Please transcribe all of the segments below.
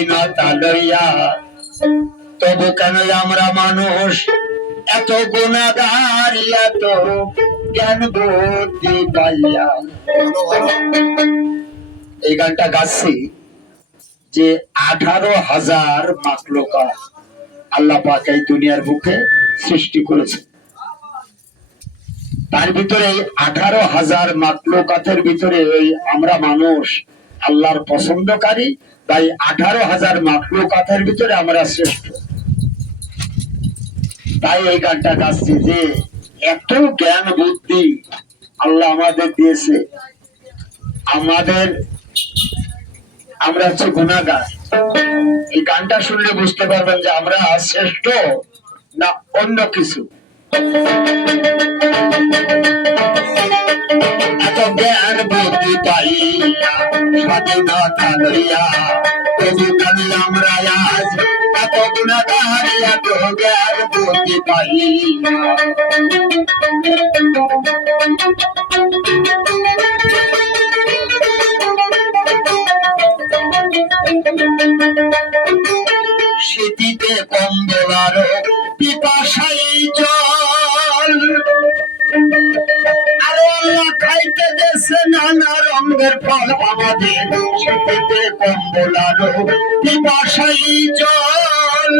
স্বাধীনতা লইয়া, তবু কেন আমরা মানুষ এত গুণাগার, এত জ্ঞান বুদ্ধি পাইয়া। এই গানটা গাচ্ছি যে 18,000 মাখলুকা আল্লাহ পাক এই দুনিয়ার বুকে সৃষ্টি করেছে। তার ভিতরে 18,000 মাখলুকাতের ভিতরে এই আমরা মানুষ আল্লাহর পছন্দকারী, তাই 18,000 মাখলুকাতের ভিতরে আমরা শ্রেষ্ঠ। তাই এই গানটা গাচ্ছি যে এত জ্ঞান বুদ্ধি আল্লাহ আমাদের দিয়েছে, আমরা হচ্ছে গুনাহগার। এই গানটা শুনলে বুঝতে পারবেন যে আমরা শ্রেষ্ঠ না অন্য কিছু। এত জ্ঞান বুদ্ধি পাইয়া, স্বাধীনতা লইয়া, তবু কেন আমরা আজ এত গুনাহগার, এত জ্ঞান বুদ্ধি পাইয়া। শীতিতে কম্বল আরো পিপাসাই জল, আরো আল্লাহ খাইতে দেশে নানা রঙের ফল আমাদের। শীতিতে কম্বল আরো পিপাসাই জল,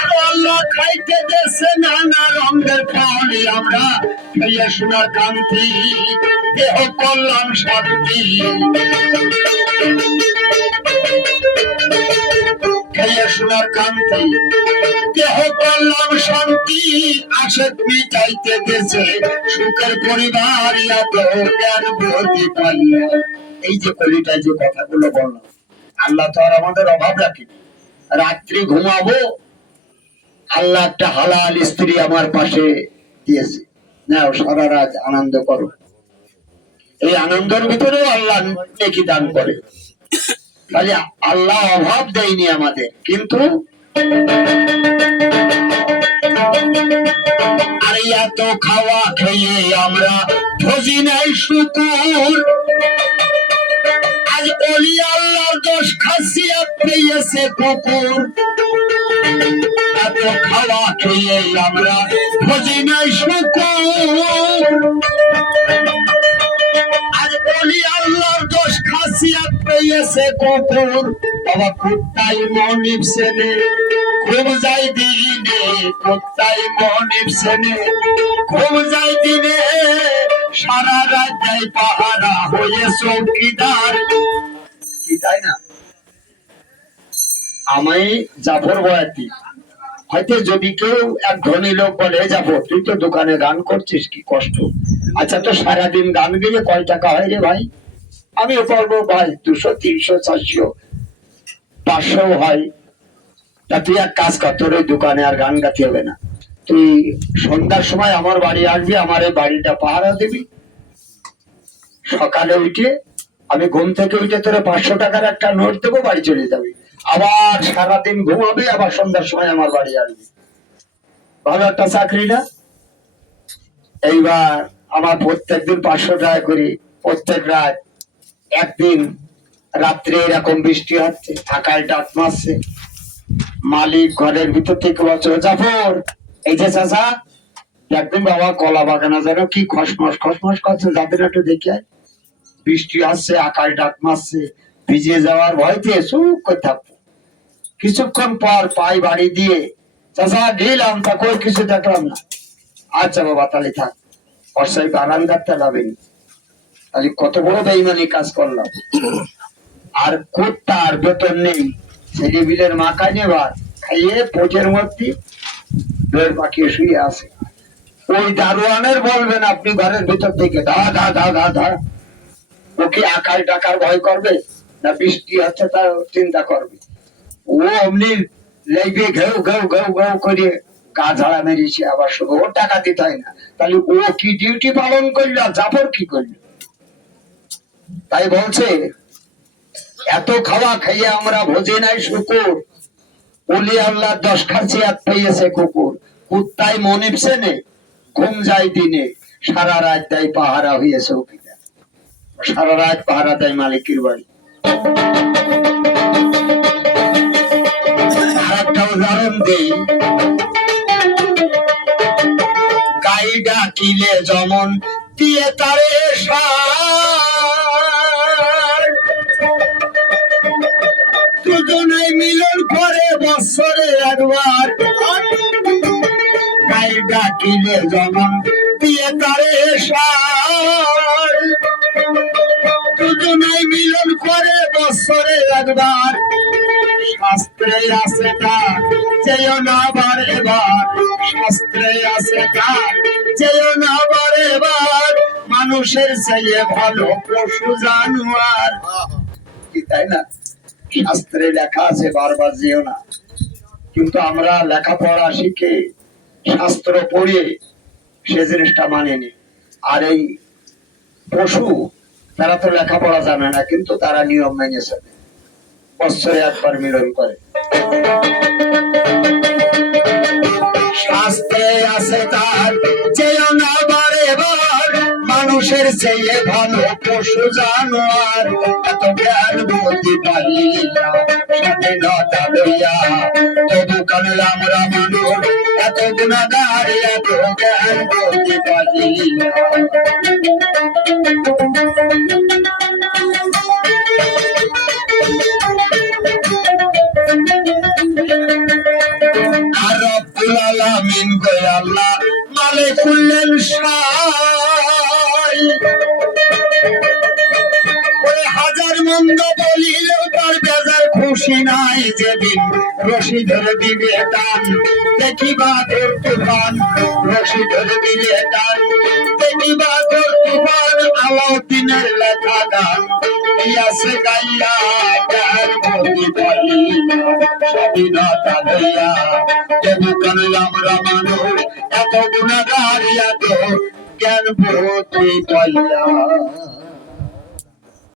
আরো আল্লাহ খাইতে দেশে নানা রঙের ফল। আমরা খেয়ে শোনার কান্তি, দেহ করলাম শান্তি। খেয়ে শোনার কান্তি, দেহ করলাম শান্তি। আশেক মিটাইতে দেশে সুখের পরিবার, এত জ্ঞান বুদ্ধি পাইয়া। এই যে কলিটায় যে কথাগুলো বললাম, আল্লাহ তো আর আমাদের অভাব রাখেনি। রাত্রি ঘুমাবো, আল্লাহ একটা হালাল স্ত্রী আমার পাশে দিয়েছে, নাও সারা রাত আনন্দ করো। এই আনন্দের ভিতরেও আল্লাহ নেকি দান করে। তাহলে আল্লাহ অভাব দেয়নি আমাদের, কিন্তু আর এত খাওয়া খেয়ে আমরা বুঝি নাই শুকুর। আজ অলি আল্লাহর দোষ খাসিয়াত পেয়েছে কুকুর। এত খাওয়া খেয়ে আমরা বুঝি নাই শুকুর। আজ অলি আল্লাহর দোষ খাসিয়াত পেয়েছে কুকুর। বাবা কুত্তাই মনিব সেনে ঘুম যায় দিনে, কুত্তাই মনিব সেনে ঘুম যায় দিনে। সারা রাত যায় পাহারা হয়ে চৌকিদার। কি তাই না? আমি জাফর বয়াতি, হয়তো যদি কেউ এক ধনী লোক বলে, জাফর তুই তো দোকানে গান করছিস, কি কষ্ট। আচ্ছা তো সারাদিন গান গেলে কয় টাকা হয় রে ভাই? আমি বলবো ভাই 200, 300, 400, 500 হয়। তা তুই এক কাজ কর, তোর ওই দোকানে আর গান গাতে হবে না, তুই সন্ধ্যার সময় আমার বাড়ি আসবি, আমার এই বাড়িটা পাহারা দিবি। সকালে উঠে আমি ঘুম থেকে উঠে তোরে 500 টাকার একটা নোট দেবো, বাড়ি চলে যাবি। আবার সারাদিন ঘুমাবি, আবার সন্ধ্যার সময় আমার বাড়ি আসবি। ভালো একটা চাকরি না? এইবার আমার প্রত্যেকদিন 500 টাকা করি, প্রত্যেক রাত। একদিন রাত্রে এরকম বৃষ্টি হচ্ছে, আকাশ ডাক মারছে। মালিক ঘরের ভিতর থেকে বলছে, জাফর এই যে চাচা, একদিন বাবা কলা বাগানে যেন কি খসমস খসমস করছে, যাদের একটু দেখে বৃষ্টি আসছে, আকাশ ডাক মারছে, ভিজে যাওয়ার ভয়তে চুপ করে থাকবো। কিছুক্ষণ পর পাই বাড়ি দিয়ে, চাচা গেলাম, তা কই কিছু দেখলাম না। আচ্ছা বাবা তাহলে থাক, বর্ষায় বারান্দার তেলাবেন। তাহলে কত বড় বেইমানি কাজ করলাম। আর কোথার বেতন নেই, ছেলে বিলের মাখায় নেবার খাইয়ে পোচের মধ্যে দৌড় পাকিয়ে শুয়ে আছে। ওই দারোয়ানের বলবেন আপনি ঘরের ভিতর থেকে ধা ধা ধা ধা ধা, ও কি আকাশ ডাকার ভয় করবে না বৃষ্টি হচ্ছে তা চিন্তা করবে? ও অমনি লেগে ঘেউ ঘেউ ঘেউ ঘেউ করে গা ঝাড়া মেরেছে, আবার শুভ ওর টাকা দিতে হয় না। তাহলে ও কি ডিউটি পালন করলো, জাফর কি করলো? তাই বলছে এত খাওয়া খাইয়ে আমরা ভোজে নাই শুকুর। ওলি আল্লাহ 10 খাসিয়াত পেয়েছে কুকুর। কুত্তাই মনিব সেনে ঘুম যায় দিনে, সারা রাত দেয় পাহারা হয়ে চৌকিদার। সারা রাত পাহারা দেয় মালিকের বাড়ি। দেই গাই ডাকিলে যেমন দিয়ে তারে সার দুজনে মিলন করে বছরে একবার গাই ডাকিলে যেমন দিয়ে তারে সার দুজনে মিলন করে বছরে একবার শাস্ত্রে আছে তার যেও না বারে বার শাস্ত্রে আছে তার যেও না বারে বার মানুষের চেয়ে ভালো পশু জানোয়ার কি তাই না শাস্ত্রে লেখা আছে বারবার যেও না কিন্তু আমরা লেখাপড়া শিখে শাস্ত্র পড়িয়ে সে জিনিসটা মানেনি আর এই পশু তারা তো লেখাপড়া জানে না কিন্তু তারা নিয়ম মেনে চলে বছরে একবার মিলন করে শাস্ত্রে আছে তার যেও না বারে বার মানুষের চেয়ে ভালো পশু জানোয়ার এত জ্ঞান বুদ্ধি পাইয়া স্বাধীনতা লইয়া তবু কালে আমরা মানুষ এত গুণাগার এত জ্ঞান বুদ্ধি পাইয়া আলামিন গো আল্লাহ মালিকুল শাই ওরে হাজার মন্দ বলিলেও তার বেজার খুশি নাই যেদিন রশি ধরে দিবে টান দেখিবা তোর তুফান রশি ধরে দিলে টান দেখিবা তোর তুফান আলাউদ্দিনের লেখা গান ইয়াসে গাইয়া গান বলি বলি স্বাধীনতা লইয়া তবু কালে আমরা মানুষ এত গুণাগার এত জ্ঞান বুদ্ধি পাইয়া